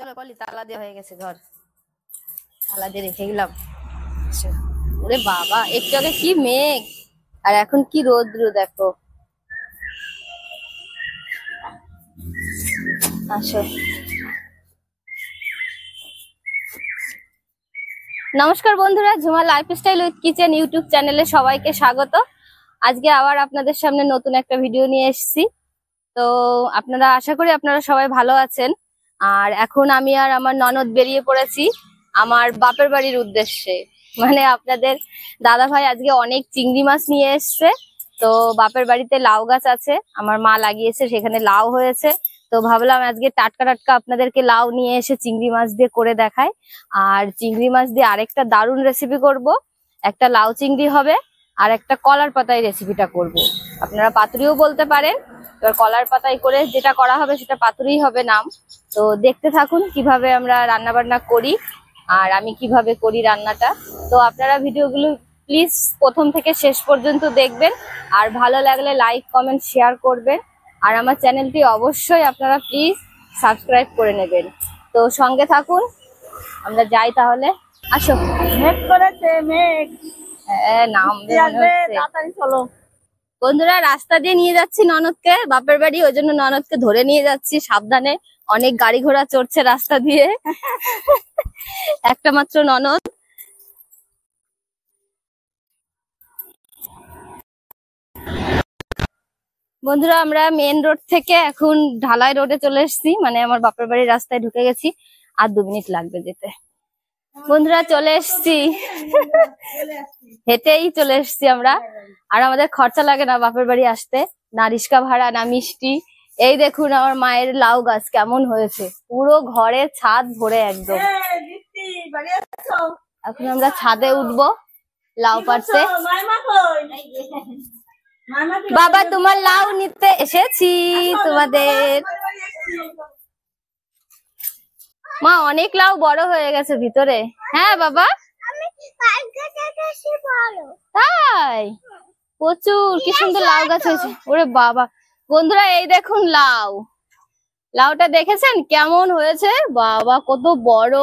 চলো পলি, তালা দেওয়া হয়ে গেছে ঘর, তালা দিয়ে রেখে গেলাম। ওরে বাবা, একটু আগে কি মেঘ আর এখন কি রৌদ্র দেখো। আসো। নমস্কার বন্ধুরা, Jhuma lifestyle with kitchen YouTube চ্যানেলে সবাইকে স্বাগত। আজকে আবার আপনাদের সামনে নতুন একটা ভিডিও নিয়ে এসেছি। তো আপনারা, আশা করি আপনারা সবাই ভালো আছেন। আর এখন আমি আর আমার ননদ বেরিয়ে পড়েছি আমার বাপের বাড়ির উদ্দেশ্যে। মানে আপনাদের দাদা ভাই আজকে অনেক চিংড়ি মাছ নিয়ে এসছে। তো বাপের বাড়িতে লাউ গাছ আছে, আমার মা লাগিয়েছে, সেখানে লাউ হয়েছে। তো ভাবলাম আজকে টাটকা টাটকা আপনাদেরকে লাউ নিয়ে এসে চিংড়ি মাছ দিয়ে করে দেখাই। আর চিংড়ি মাছ দিয়ে আরেকটা দারুণ রেসিপি করব। একটা লাউ চিংড়ি হবে আর একটা কলার পাতায় রেসিপিটা করব। আপনারা পাতুরিও বলতে পারেন। এবার কলার পাতায় করে যেটা করা হবে সেটা পাতুরিই হবে নাম। তো দেখতে থাকুন কিভাবে আমরা রান্না বান্না করি আর আমি কিভাবে করি রান্নাটা। তো আপনারা ভিডিওগুলো প্লিজ প্রথম থেকে শেষ পর্যন্ত দেখবেন। আর ভালো লাগলে লাইক কমেন্ট শেয়ার করবেন। আর আমার চ্যানেলটি অবশ্যই আপনারা প্লিজ সাবস্ক্রাইব করে নেবেন। তো সঙ্গে থাকুন, আমরা যাই তাহলে। আসো। মেঘ করেছে, মেঘ। হ্যাঁ, নামবে মনে হচ্ছে। তাড়াতাড়ি চলো বন্ধুরা, রাস্তা দিয়ে নিয়ে যাচ্ছি ননদকে বাপের বাড়ি, ওই জন্য ননদকে ধরে নিয়ে যাচ্ছি সাবধানে। অনেক গাড়ি ঘোড়া চড়ছে রাস্তা দিয়ে। একটা মাত্র ননদ। বন্ধুরা, আমরা মেন রোড থেকে এখন ঢালাই রোডে চলে এসেছি, মানে আমার বাপের বাড়ির রাস্তায় ঢুকে গেছি। আর 2 মিনিট লাগবে যেতে। বন্ধুরা, চলে এসেছি। হেঁটেই চলে এসেছি আমরা। আর আমাদের খরচা লাগে না বাপের বাড়ি আসতে, না রিক্সা ভাড়া না মিষ্টি। এই দেখুন আমার মায়ের লাউ গাছ কেমন হয়েছে, পুরো ঘরের ছাদ ভরে একদম। এখন আমরা ছাদে উঠবো লাউ পাড়তে। বাবা, তোমার লাউ নিতে এসেছি তোমাদের। মা, অনেক লাউ বড় হয়ে গেছে ভিতরে। হ্যাঁ বাবা, তাই প্রচুর, কি সুন্দর লাউ গাছ হয়েছে। ওরে বাবা, বন্ধুরা এই দেখুন লাউ। লাউটা দেখেছেন কেমন হয়েছে? বাবা কত বড়।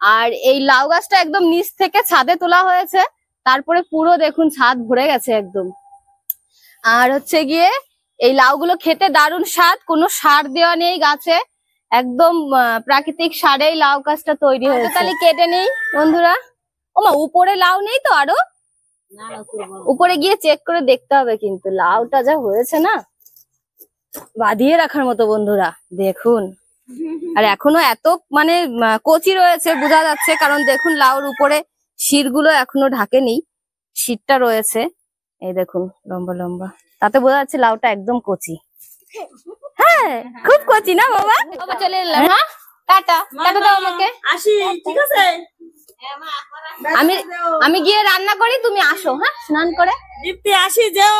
আর এই লাউ গাছটা একদম নিচ থেকে ছাদে তোলা হয়েছে, তারপরে পুরো দেখুন ছাদ ভরে গেছে একদম। আর হচ্ছে গিয়ে এই লাউগুলো খেতে দারুণ স্বাদ, কোনো সার দেওয়া নেই গাছে, একদম প্রাকৃতিক সারেই লাউ গাছটা তৈরি হয়েছে। তাহলে কেটে নেই বন্ধুরা। ওমা, উপরে লাউ নেই তো আরো? উপরে গিয়ে চেক করে দেখতে হবে, কিন্তু লাউটা যা হয়েছে না, বাঁধিয়ে রাখার মতো বন্ধুরা দেখুন। আর এখনো এত মানে কচি রয়েছে বোঝা যাচ্ছে, কারণ দেখুন লাউর উপরে শিরগুলো এখনো ঢাকেনি, শিরটা রয়েছে। এই দেখুন লম্বা লম্বা, তাতে বোঝা যাচ্ছে লাউটা একদম কচি। হ্যাঁ, খুব কচি না বাবা? বাবা চলে এলাম। হ্যাঁ, টাটা। টাটা দাও আমাকে। আসি, ঠিক আছে। আমি আমি গিয়ে রান্না করি, তুমি আসো। হ্যাঁ, স্নান করে। দীপ্তি আসি, যেও।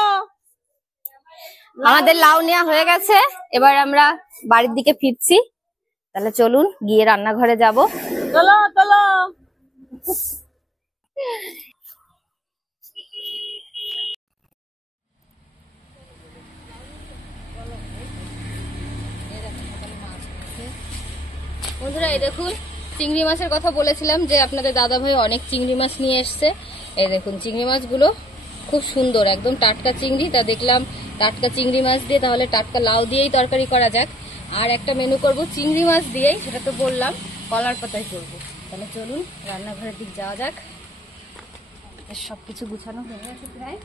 আমাদের লাউ নেওয়া হয়ে গেছে, এবার আমরা বাড়ির দিকে ফিরছি। তাহলে চলুন গিয়ে রান্নাঘরে যাব। চলো চলো। বন্ধুরা এই দেখুন, চিংড়ি মাছের কথা বলেছিলাম যে আপনাদের দাদা ভাই অনেক চিংড়ি মাছ নিয়ে এসছে। এই দেখুন চিংড়ি মাছগুলো খুব সুন্দর, একদম টাটকা চিংড়ি। তা দেখলাম টাটকা চিংড়ি মাছ দিয়ে তাহলে টাটকা লাউ দিয়েই তরকারি করা যাক। আর একটা মেনু করব চিংড়ি মাছ দিয়েই, সেটা তো বললাম কলার পাতায় করবো। তাহলে চলুন রান্নাঘরের দিক যাওয়া যাক। সবকিছু গুছানো হয়ে গেছে প্রায়।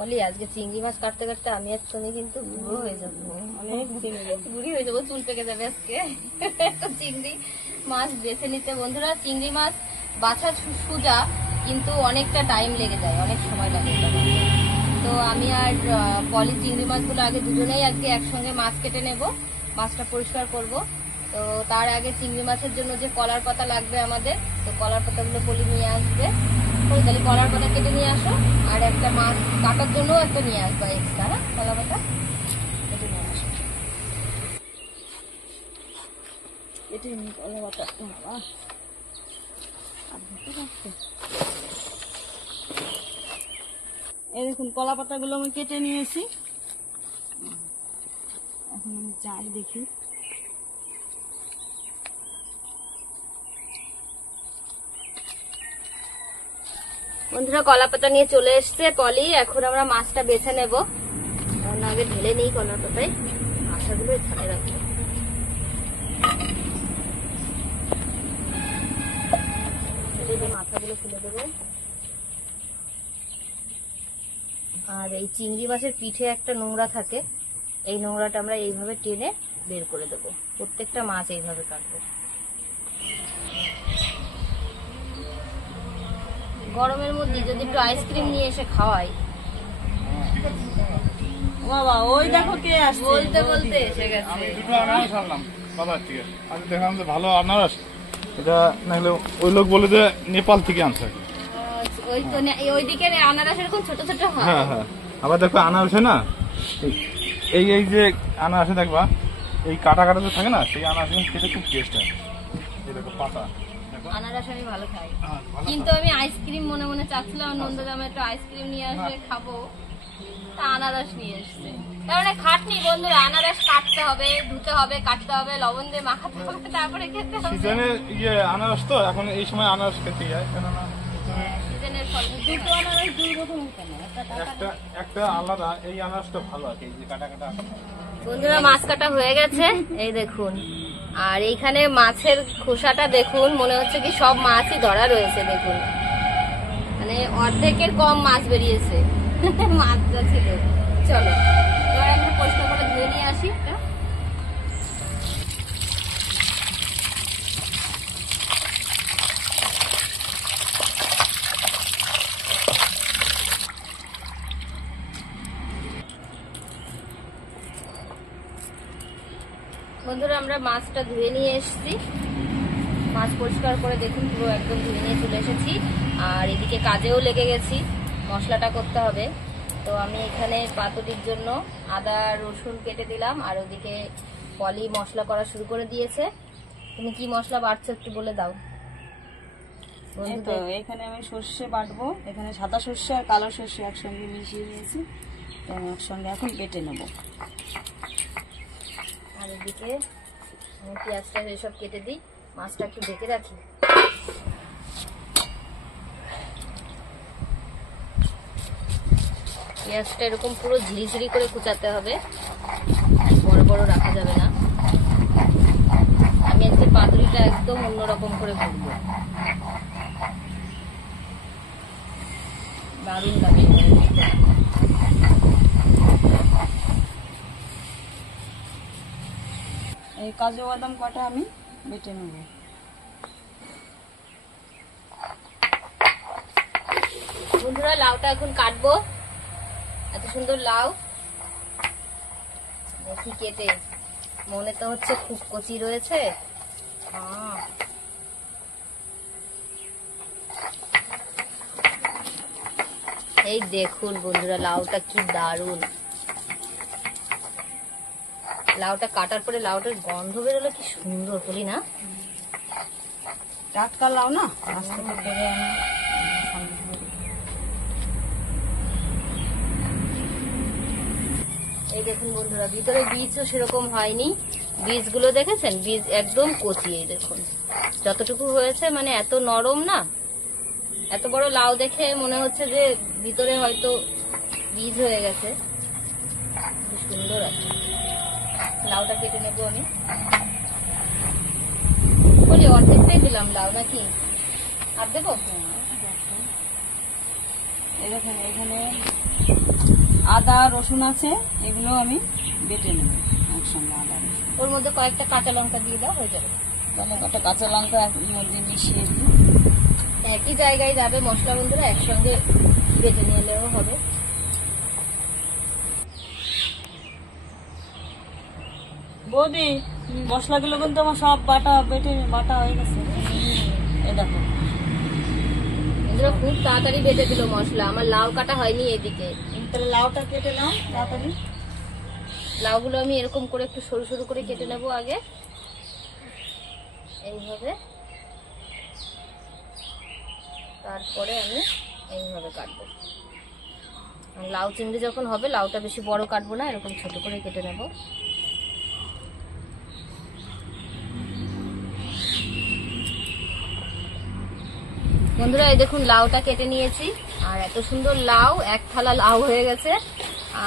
বলি, আজকে চিংড়ি মাছ কাটতে কাটতে আমি আর তুমি কিন্তু বুড়ো হয়ে যাবো, অনেক বুড়ি হয়ে যাবো, চুল পেকে যাবে আজকে। চিংড়ি মাছ বেছে নিতে বন্ধুরা, চিংড়ি মাছ বাছা সোজা, কিন্তু অনেকটা টাইম লেগে যায়, অনেক সময় লাগে। তো আমি আর পলি চিংড়ি মাছগুলো আগে দুজনেই আজকে একসঙ্গে মাছ কেটে নেব, মাছটা পরিষ্কার করব। তো তার আগে চিংড়ি মাছের জন্য যে কলার পাতা লাগবে আমাদের, তো কলার পাতাগুলো পলি নিয়ে আসবে। তাহলে কলার পাতা কেটে নিয়ে আসো, আর একটা মাছ কাটার জন্য একটা নিয়ে আসবা এক্সট্রা। হ্যাঁ, কলা পাতা কেটে নিয়ে আসো। কেটে নিই কলা পাতা। বাবা এই দেখুন কলা পাতাগুলো আমি কেটে নিয়েছি। এখন আমি যাই দেখি। বন্ধুরা কলা পাতা নিয়ে চলে এসছে পলি। এখন আমরা মাছটা বেছে নেব। আগে ঢেলে নিই কলা পাতায়, মাথাগুলো ছাড়ে রাখবো। মাথাগুলো ফেলে দেবো। আর এই চিংড়ি মাছের পিঠে একটা নোংরা থাকে, এই নোংরাটা আমরা এইভাবে টেনে বের করে দেবো। প্রত্যেকটা মাছ এইভাবে কাটবো। গরমের মধ্যে যদি একটু আইসক্রিম নিয়ে এসে খাওয়াই। বাবা ওই দেখো কে আসছে, বলতে বলতে এসে গেছে। দুটো আনারস আনলাম বাজার থেকে। আমি দেখলাম যে ভালো আনারস, এটা নাহলে ওই লোক বলে যে নেপাল থেকে আনছে। ওই তো ওইদিকে আনারস এরকম ছোট ছোট হয়। হ্যাঁ হ্যাঁ, আবার দেখো আনারসে না এই এই যে আনারসে দেখবা এই কাটা কাটা যে থাকে না, সেই আনারস খেতে খুব টেস্ট হয়। এই দেখো পাতা, আনারস আমি ভালো খাই, হ্যাঁ, ভালো কিন্তু আমি আইসক্রিম মনে মনে চাচ্ছিলাম নন্দদামে একটু আইসক্রিম নিয়ে আসলে খাবো, তা আনারস নিয়ে এসছে। তার মানে খাটনি বন্ধুরা, আনারস কাটতে হবে, ধুতে হবে, কাটতে হবে, লবণ দিয়ে মাখাতে হবে, তারপরে খেতে হবে। সিজনে আনারস তো এখন এই সময় আনারস খেতে যায়, কেননা সিজনের ফল। দুটো আনারস দুই রকম কেন? একটা একটা আলাদা, এই আনারসটা ভালো আছে, এই যে কাটা কাটা। বন্ধুরা মাছ কাটা হয়ে গেছে, এই দেখুন। আর এইখানে মাছের খোসাটা দেখুন, মনে হচ্ছে কি সব মাছই ধরা রয়েছে। দেখুন মানে অর্ধেকের কম মাছ বেরিয়েছে মাছ যা ছিল। চলো এবার আমরা পরিষ্কার করে ধুয়ে নিয়ে আসি। বন্ধুরা আমরা মাছটা ধুয়ে নিয়ে এসেছি, মাছ পরিষ্কার করে দেখুন পুরো একদম ধুয়ে নিয়ে চলে এসেছি। আর এদিকে কাজেও লেগে গেছি, মশলাটা করতে হবে। তো আমি এখানে পাতুরির জন্য আদা রসুন কেটে দিলাম, আর ওদিকে পলি মশলা করা শুরু করে দিয়েছে। তুমি কি মশলা বাটছো একটু বলে দাও। এই তো এখানে আমি সর্ষে বাটবো, এখানে সাদা সর্ষে আর কালো সর্ষে একসঙ্গে মিশিয়ে নিয়েছি, আমি একসঙ্গে এখন বেটে নেব। আর এদিকে আমি পেঁয়াজটা এসব কেটে দিই, মাছটা একটু ঢেকে রাখি। পেঁয়াজটা এরকম পুরো ঝিরিঝিরি করে কুচাতে হবে, বড় বড় রাখা যাবে না। আমি আজকে পাতুরিটা একদম অন্যরকম করে করবো, দারুণ লাগে। এই কাজু বাদাম কটা আমি বেটে নেব। বন্ধুরা লাউটা এখন কাটবো, এত সুন্দর লাউ দেখি কেটে, মনে তো হচ্ছে খুব কচি রয়েছে। এই দেখুন বন্ধুরা লাউটা কি দারুণ। লাউটা কাটার পরে লাউটার গন্ধ বেরোলো কি সুন্দর, বলি না? টাটকা লাউ না, আজ থেকে পেরে আনি। এই দেখুন বন্ধুরা ভিতরে বীজও সেরকম হয়নি, বীজগুলো দেখেছেন, বীজ একদম কচি। এই দেখুন যতটুকু হয়েছে, মানে এত নরম না। এত বড় লাউ দেখে মনে হচ্ছে যে ভিতরে হয়তো বীজ হয়ে গেছে। খুব সুন্দর আছে। লাউটা কেটে নেবো আমি, বলি অর্ধেকটাই দিলাম লাউ নাকি আর দেবো? এরকম এখানে আদা রসুন আছে, এগুলো আমি বেটে নেব একসঙ্গে। আদা রসুন ওর মধ্যে কয়েকটা কাঁচা লঙ্কা দিয়ে দাও, হয়ে যাবে। তাহলে কটা কাঁচা লঙ্কা মধ্যে মিশিয়ে দিই। একই জায়গায় যাবে মশলা বন্ধুরা, একসঙ্গে বেটে নিলেও হবে। বৌদি মশলাগুলো কিন্তু আমার সব বাটা হয়ে গেছে। এই দেখো বন্ধুরা খুব তাড়াতাড়ি বেটে দিল মশলা, আমার লাউ কাটা হয়নি এদিকে। তাহলে লাউটা কেটে নাও তাড়াতাড়ি। লাউগুলো আমি এরকম করে একটু সরু সরু করে কেটে নেব আগে, এইভাবে। তারপরে আমি এইভাবে কাটবো। লাউ চিংড়ি যখন হবে, লাউটা বেশি বড় কাটবো না, এরকম ছোট করে কেটে নেব। বন্ধুরা এই দেখুন লাউটা কেটে নিয়েছি, আর এত সুন্দর লাউ, এক থালা লাউ হয়ে গেছে।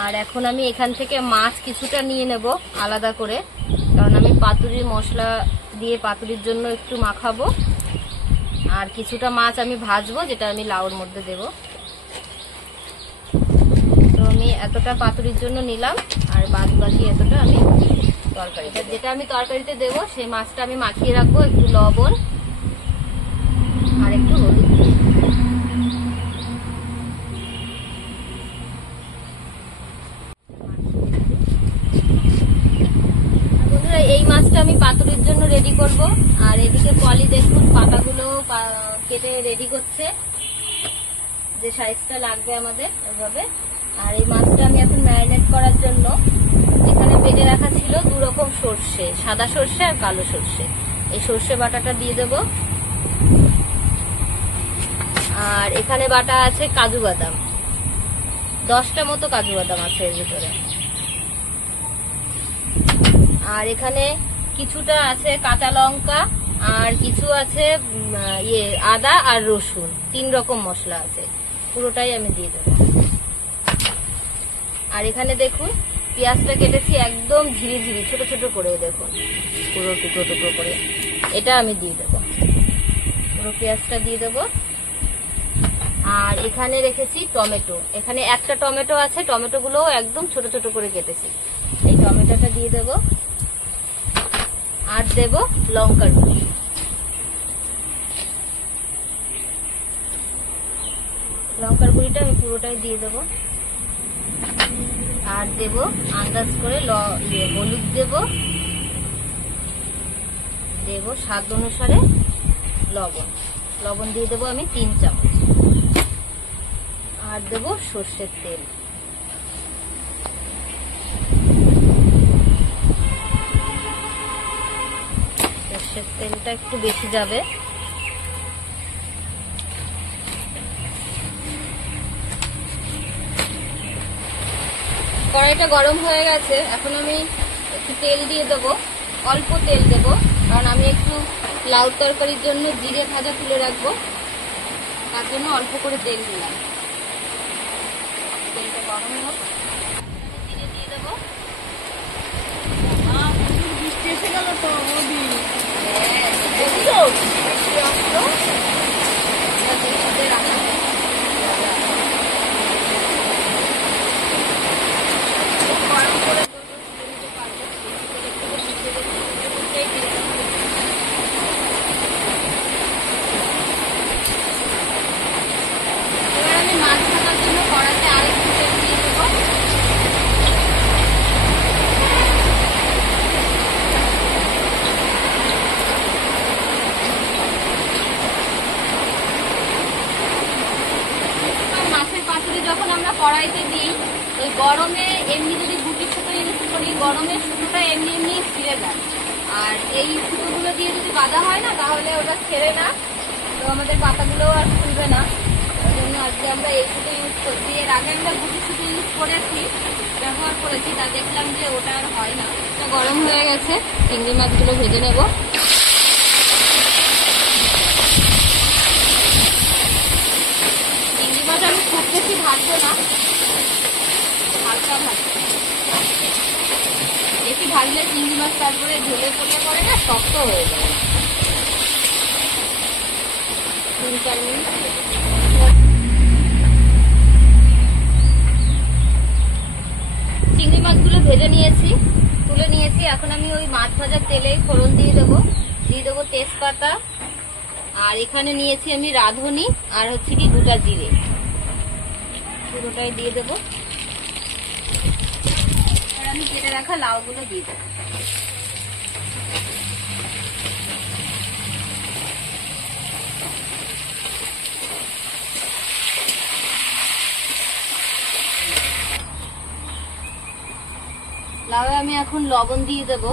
আর এখন আমি এখান থেকে মাছ কিছুটা নিয়ে নেব আলাদা করে, কারণ আমি পাতুরির মশলা দিয়ে পাতুরির জন্য একটু মাখাবো। আর কিছুটা মাছ আমি ভাজবো, যেটা আমি লাউর মধ্যে দেব। তো আমি এতটা পাতুরির জন্য নিলাম, আর বাদ বাকি এতটা আমি তরকারিতে, যেটা আমি তরকারিতে দেব সেই মাছটা আমি মাখিয়ে রাখবো একটু লবণ আর একটু হলুদ। বন্ধুরা এই মাছটা আমি পাতুরির জন্য রেডি করব। আর এদিকে পলি দেখুন পাতাগুলো কেটে রেডি করছে, যে সাইজটা লাগবে আমাদের ওইভাবে। আর এই মাছটা আমি এখন ম্যারিনেট করার জন্য এখানে বেটে রাখা ছিল 2 রকম সর্ষে, সাদা সর্ষে আর কালো সর্ষে। এই সর্ষে বাটাটা দিয়ে দেব। আর এখানে বাটা আছে কাজু বাদাম, 10টা মতো কাজু বাদাম আছে এর ভিতরে। আর এখানে কিছুটা আছে কাঁচা লঙ্কা, আর কিছু আছে আদা আর রসুন, 3 রকম মশলা আছে, পুরোটাই আমি দিয়ে দেবো। আর এখানে দেখুন পেঁয়াজটা কেটেছি একদম ঝিরি ঝিরি ছোট ছোট করে, দেখুন পুরো টুকরো টুকরো করে, এটা আমি দিয়ে দেবো। পুরো পেঁয়াজটা দিয়ে দেবো। আর এখানে রেখেছি টমেটো, এখানে একটা টমেটো আছে, টমেটোগুলো একদম ছোট ছোট করে কেটেছি, এই টমেটোটা দিয়ে দেবো। আর দেব লঙ্কার গুঁড়ি, লঙ্কার গুঁড়িটা আমি পুরোটাই দিয়ে দেব। আর দেব আন্দাজ করে হলুদ দেব, দেব স্বাদ অনুসারে লবণ, লবণ দিয়ে দেবো আমি 3 চামচ। আর দেব সর্ষের তেল, সর্ষের তেলটা একটু বেশি যাবে। কড়াইটা গরম হয়ে গেছে, এখন আমি একটু তেল দিয়ে দেবো, অল্প তেল দেব, কারণ আমি একটু লাউ তরকারির জন্য জিরে ভাজা তুলে রাখবো, তার জন্য অল্প করে তেল দিলাম। তেলটা গরম হোক, জিরে দিয়ে দেবো। বৃষ্টি এসে গেল তো নদী। এবার আমি মাছ ভাজার জন্য কড়াইতে আরেকটু তেল দিয়ে দেবো। মাছের পাতুরি যখন আমরা কড়াইতে দিই, ওই গরমে এমনি যদি গুটি সুতো ইউজ করি, গরমের সুতোটা এমনি এমনি ছিঁড়ে যায়। আর এই সুতোগুলো দিয়ে যদি বাঁধা হয় না, তাহলে ওটা ছেড়ে না, তো আমাদের পাতাগুলো আর খুলবে না। ওই জন্য আজকে আমরা এই সুতো ইউজ করছি। এর আগে আমরা গুটি সুতো ইউজ করেছি, ব্যবহার করেছি, তা দেখলাম যে ওটা আর হয় না। তো গরম হয়ে গেছে, চিংড়ি মাছগুলো ভেজে নেব। চিংড়ি মাছ আমি খুব বেশি ভাজবো না, হালকা ভাজবো। বেশি ভাজলে চিংড়ি মাছ তারপরে ঝোলে পড়লে পরে না শক্ত হয়ে যায়। 3-4 মিনিট চিংড়ি মাছগুলো ভেজে নিয়েছি, তুলে নিয়েছি। এখন আমি ওই মাছ ভাজার তেলে ফোড়ন দিয়ে দেবো তেজপাতা, আর এখানে নিয়েছি আমি রাঁধুনি, আর হচ্ছে কি 2টা জিরে, পুরোটাই দিয়ে দেবো। আর আমি কেটে রাখা লাউগুলো দিয়ে দেবো। লাউয়ে আমি এখন লবণ দিয়ে দেব।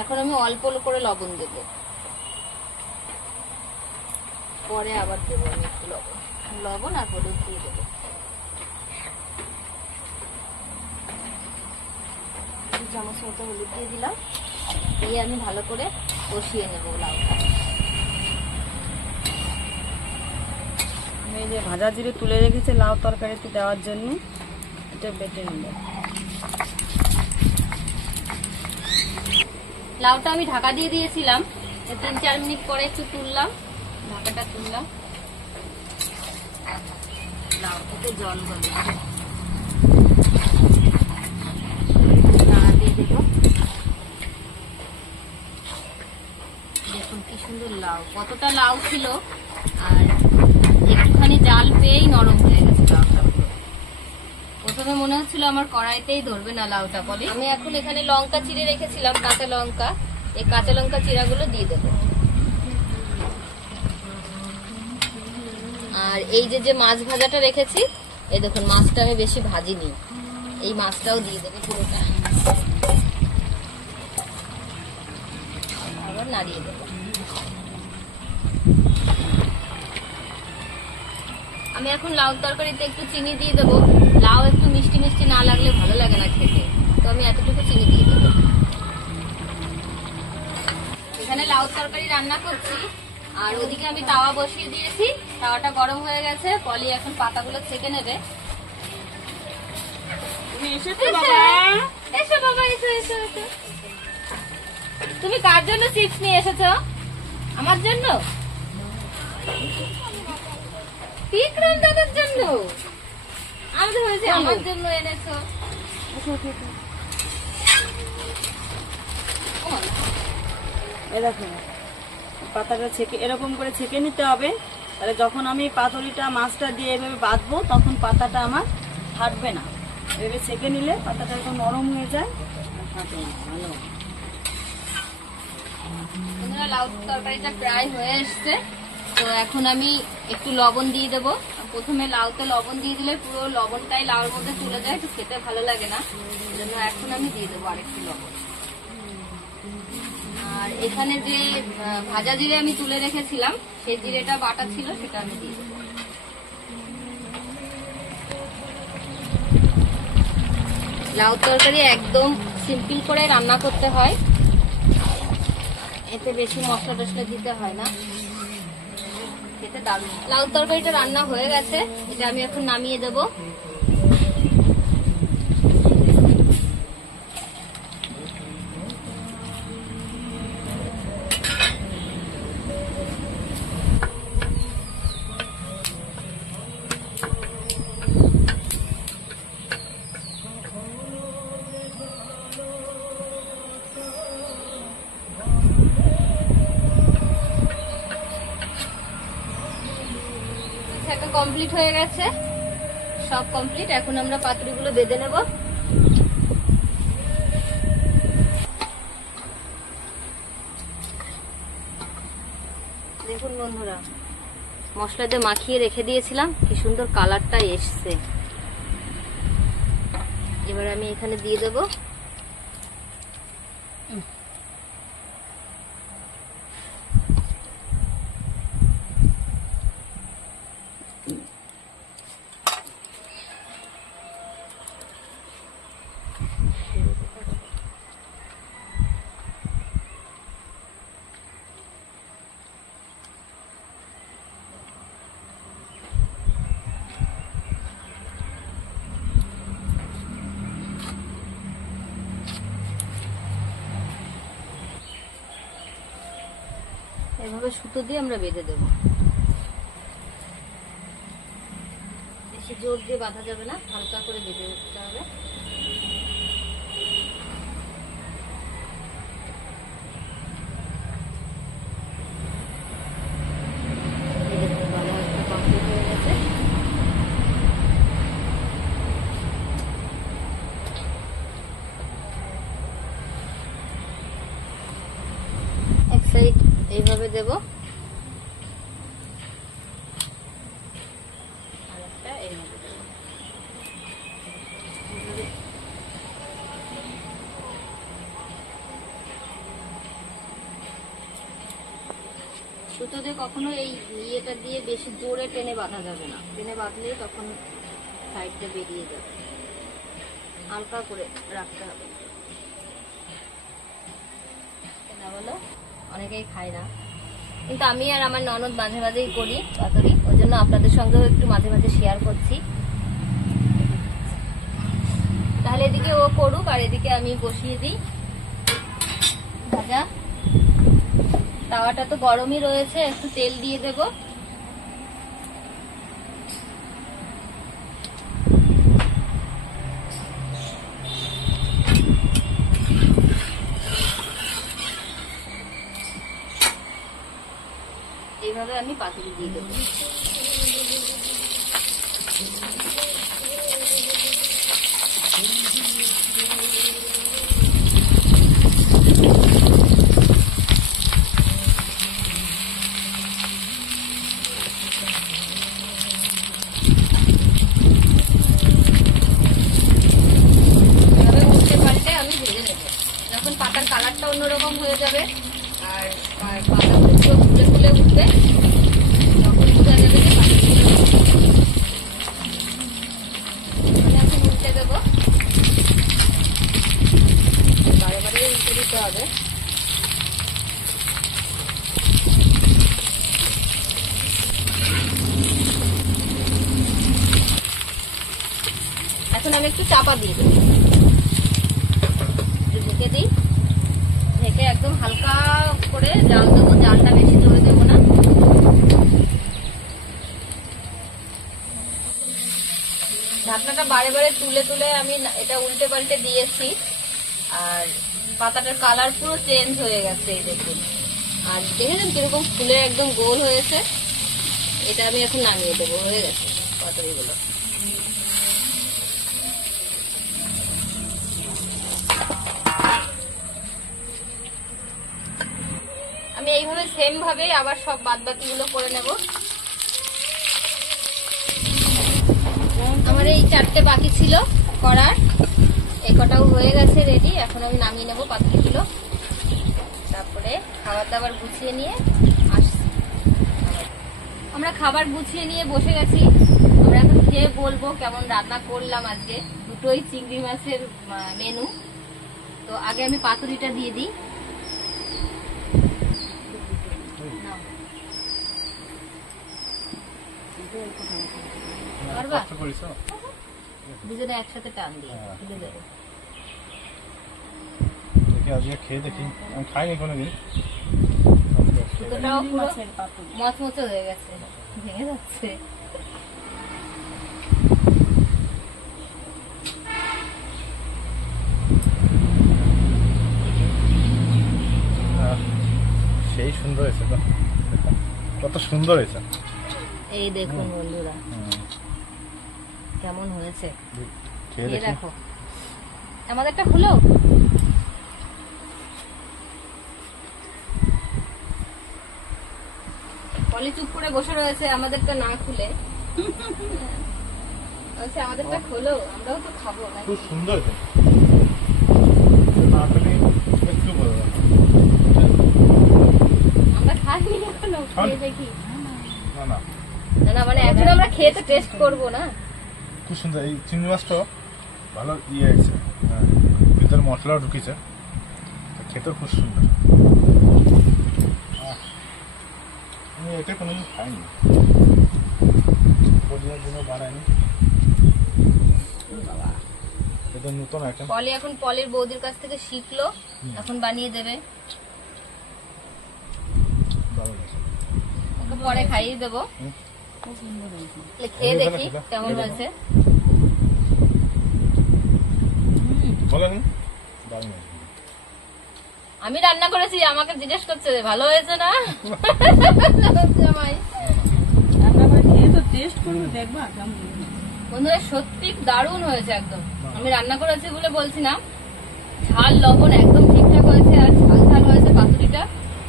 এখন আমি অল্প করে লবণ দেব। পরে আবার দেবো আমি একটু লবণ, লবণ আর হলুদ দিয়ে দেবো। দু চামচ মতো হলুদ দিয়ে দিলাম, দিয়ে আমি ভালো করে কষিয়ে নেবো লাউটা। আমি এই যে ভাজা জিরে তুলে রেখেছি লাউ তরকারিতে দেওয়ার জন্য, এটা বেটে নিব। লাউটা আমি ঢাকা দিয়ে দিয়েছিলাম, 3-4 মিনিট পরে একটু তুললাম, ঢাকাটা তুললাম। লাউ থেকে জল গলে নাড়া দিয়ে দেবো। দেখুন কি সুন্দর লাউ, কতটা লাউ ছিল, আর একটুখানি জাল পেয়েই নরম হয়ে গেছে লাউটা। প্রথমে মনে হচ্ছিল আমার কড়াইতেই ধরবে না লাউটা বলে। আমি এখন এখানে লঙ্কা চিড়ে রেখেছিলাম, কাঁচা লঙ্কা, এই কাঁচা লঙ্কা চিড়াগুলো দিয়ে দেবো। আর এই যে মাছ ভাজাটা রেখেছি, এই দেখুন মাছটা আমি বেশি ভাজিনি, এই মাছটাও দিয়ে দেবো পুরোটা, আবার নাড়িয়ে দেবো। আমি এখন লাউ তরকারিতে একটু চিনি দিয়ে দেবো, লাউ একটু মিষ্টি মিষ্টি না লাগলে ভালো লাগে না খেতে, তো আমি এতটুকু চিনি দিয়ে দেবো। এখানে লাউ তরকারি রান্না করছি, আর ওদিকে আমি তাওয়া বসিয়ে দিয়েছি, তাওয়াটা গরম হয়ে গেছে। পলি এখন পাতাগুলো ছেঁকে নেবে। তুমি এসেছো বাবা? এসো বাবা, এসো এসো এসো। তুমি কার জন্য চিপস নিয়ে এসেছো? আমার জন্য? বিক্রম দাদার জন্য? আমি তো বলছি আমার জন্য এনেছো। এই দেখো পাতাটা ছেঁকে এরকম করে ছেঁকে নিতে হবে, তাহলে যখন আমি পাতুরিটা মাছটা দিয়ে এভাবে বাঁধবো তখন পাতাটা আমার ফাটবে না। এভাবে ছেঁকে নিলে পাতাটা একটু নরম হয়ে যায়, ফাটে না ভালো। বন্ধুরা, লাউ তরকারিটা প্রায় হয়ে এসছে, তো এখন আমি একটু লবণ দিয়ে দেবো। প্রথমে লাউতে লবণ দিয়ে দিলে পুরো লবণটাই লাউর মধ্যে চলে যায়, তো খেতে ভালো লাগে না, জন্য এখন আমি দিয়ে দেবো আরেকটু লবণ। আর এখানে যে ভাজা জিরে আমি তুলে রেখেছিলাম, সেই জিরেটা বাটা ছিল, সেটা আমি দিয়ে দেবো। লাউ তরকারি একদম সিম্পল করে রান্না করতে হয়, এতে বেশি মশলা টশলা দিতে হয় না, খেতে দারুণ। লাউ তরকারিটা রান্না হয়ে গেছে, এটা আমি এখন নামিয়ে দেবো। কমপ্লিট হয়ে গেছে, সব কমপ্লিট। এখন আমরা পাতুরিগুলো বেঁধে নেব। দেখুন বন্ধুরা, মশলা দিয়ে মাখিয়ে রেখে দিয়েছিলাম, কি সুন্দর কালারটা এসছে। এবার আমি এখানে দিয়ে দেবো। এভাবে সুতো দিয়ে আমরা বেঁধে দেবো, বেশি জোর দিয়ে বাঁধা যাবে না, হালকা করে বেঁধে উঠতে হবে। কমপ্লিট হয়ে গেছে। এক সাইড এইভাবে দেব, আর একটা এইভাবে দেব। সুতো সুতোতে কখনো এই ইয়েটা দিয়ে বেশি জোরে টেনে বাঁধা যাবে না, টেনে বাঁধলে তখন সাইডটা বেরিয়ে যাবে, হালকা করে রাখতে হবে। না বলো অনেকেই খায় না, কিন্তু আমি আর আমার ননদ মাঝে মাঝেই করি পাতুরি, ওই জন্য আপনাদের সঙ্গেও একটু মাঝে মাঝে শেয়ার করছি। তাহলে এদিকে ও করুক আর এদিকে আমি বসিয়ে দিই ভাজা। তাওয়াটা তো গরমই রয়েছে, একটু তেল দিয়ে দেব। এইভাবে আমি পাতুরি দিয়ে দেবো। যখন পাতার কালারটা অন্যরকম হয়ে যাবে আর পাতাগুলো ফুলে ফুলে উঠবে, তখন বোঝা যাবে যে এখন উল্টে দেবো, বারে বারে উল্টে দিতে হবে। এখন আমি একটু চাপা দিয়ে দেবো, ঢেকে দিই, ঢেকে একদম হালকা করে জাল দেবো, জালটা বেশি জোরে দেবো না। ঢাকনাটা বারে বারে তুলে তুলে আমি এটা উল্টে পাল্টে দিয়েছি, আর পাতাটার কালার পুরো চেঞ্জ হয়ে গেছে, এই দেখুন। আর দেখেছেন কিরকম ফুলে একদম গোল হয়েছে। এটা আমি এখন নামিয়ে দেবো, হয়ে গেছে পাতুরিগুলো। আমি এইভাবে সেম ভাবে আবার সব বাদবাকি গুলো করে নেব। আমার এই 4টে বাকি ছিল করার, এই কটাও হয়ে গেছে রেডি। এখন আমি নামিয়ে নেব পাতুরিগুলো, তারপরে খাবার দাবার গুছিয়ে নিয়ে আসছি। আমরা খাবার গুছিয়ে নিয়ে বসে গেছি, আমরা এখন খেয়ে বলবো কেমন রান্না করলাম আজকে। দুটোই চিংড়ি মাছের মেনু। তো আগে আমি পাতুরিটা দিয়ে দিই। দুজনে একসাথে টান দিয়ে তুলে দেবো। আজকে খেয়ে দেখি, আমি খাইনি কোনোদিন। সুতোটাও পুরো মচমচে হয়ে গেছে, ভেঙে যাচ্ছে। সেই সুন্দর হয়েছে তো, কত সুন্দর হয়েছে। এই দেখুন বন্ধুরা কেমন হয়েছে, খেয়ে দেখো। আমাদেরটা হলো পলি চুপ করে বসে রয়েছে, আমাদেরটা না খুলে। আমাদেরটা খোলো, আমরাও তো খাবো। খুব সুন্দর হয়েছে, না খেলে একটু বড় আমরা খাইনি এখনো, খেয়ে দেখি। না না না না, মানে এখন আমরা খেয়ে তো টেস্ট করবো না। খুব সুন্দর। এই চিংড়ি মাছটা ভালো ইয়ে আছে, ভিতরে মশলাও ঢুকেছে, খেতেও খুব সুন্দর। আমি এটা কোনোদিন খাইনি, পরিবারের জন্য বানাইনি। এটা নতুন আইটেম। পলি এখন পলির বৌদির কাছ থেকে শিখলো, এখন বানিয়ে দেবে। ওকে পরে খাইয়ে দেবো, খেয়ে দেখি কেমন হয়েছে। আমি রান্না করেছি, আমাকে জিজ্ঞেস করছে ভালো হয়েছে না। বন্ধুরা সত্যি দারুণ হয়েছে একদম। আমি রান্না করেছি বলে বলছি না, ঝাল লবণ একদম ঠিকঠাক হয়েছে, আর ঝাল ঝাল হয়েছে পাতুরিটা,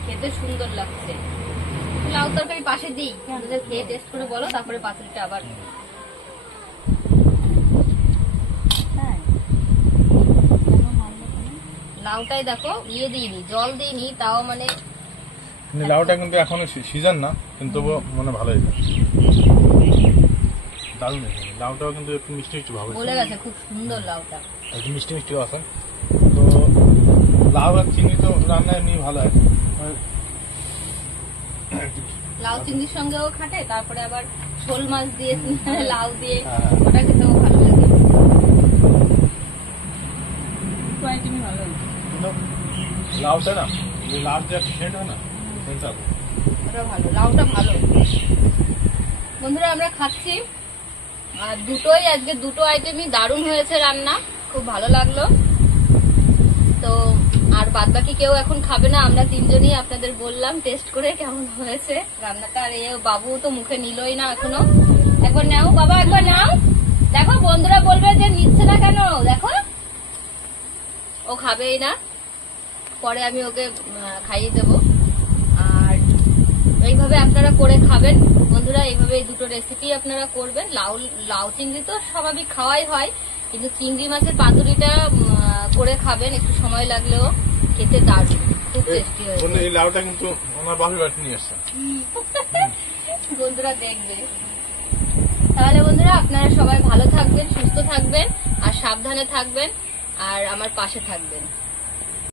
খেতে সুন্দর লাগছে। লাউ তরকারি পাশে দিই, খেয়ে টেস্ট করে বলো, তারপরে পাতুরিটা আবার। লাউটাই দেখো ইয়ে দিইনি, জল দিইনি, তাও মানে লাউটা কিন্তু এখনো সিজন না, কিন্তু তবুও মনে ভালো হয়েছে, দারুণ হয়েছে। লাউটাও কিন্তু একটু মিষ্টি মিষ্টি ভাব বলে গেছে খুব সুন্দর লাউটা। একটু মিষ্টি মিষ্টি আছে। তো লাউ আর চিংড়ি তো রান্না এমনি ভালো হয়। লাউ চিংড়ির সঙ্গেও খাটে, তারপরে আবার শোল মাছ দিয়ে লাউ দিয়ে হ্যাঁ। ওটা খেতেও ভালো লাগে। দুটো আইটেমই ভালো হয়েছে। কিন্তু লাউটা না, লাউ যে সেন্ট হয় না, সেন্টটা ওটা ভালো, লাউটা ভালো। বন্ধুরা আমরা খাচ্ছি, আর দুটোই আজকে দুটো আইটেমই দারুণ হয়েছে রান্না, খুব ভালো লাগলো। তো আর বাদ বাকি কেউ এখন খাবে না, আমরা তিনজনই আপনাদের বললাম টেস্ট করে কেমন হয়েছে রান্নাটা। আর এ বাবু তো মুখে নিলই না এখনো। একবার নাও বাবা, একবার নাও। দেখো বন্ধুরা বলবে যে নিচ্ছে না কেন, দেখো ও খাবেই না, পরে আমি ওকে খাইয়ে দেবো। আর এইভাবে আপনারা করে খাবেন বন্ধুরা, এইভাবে এই দুটো রেসিপি আপনারা করবেন। লাউ চিংড়ি তো স্বাভাবিক খাওয়াই হয়, কিন্তু চিংড়ি মাছের পাতুরিটা করে খাবেন, একটু সময় লাগলেও খেতে দারুণ, খুব টেস্টি হয়েছে। এই লাউটা কিন্তু ওনার বাপের বাড়িতে নিয়ে আসছে। বন্ধুরা দেখবে। তাহলে বন্ধুরা আপনারা সবাই ভালো থাকবেন, সুস্থ থাকবেন, আর সাবধানে থাকবেন, আর আমার পাশে থাকবেন।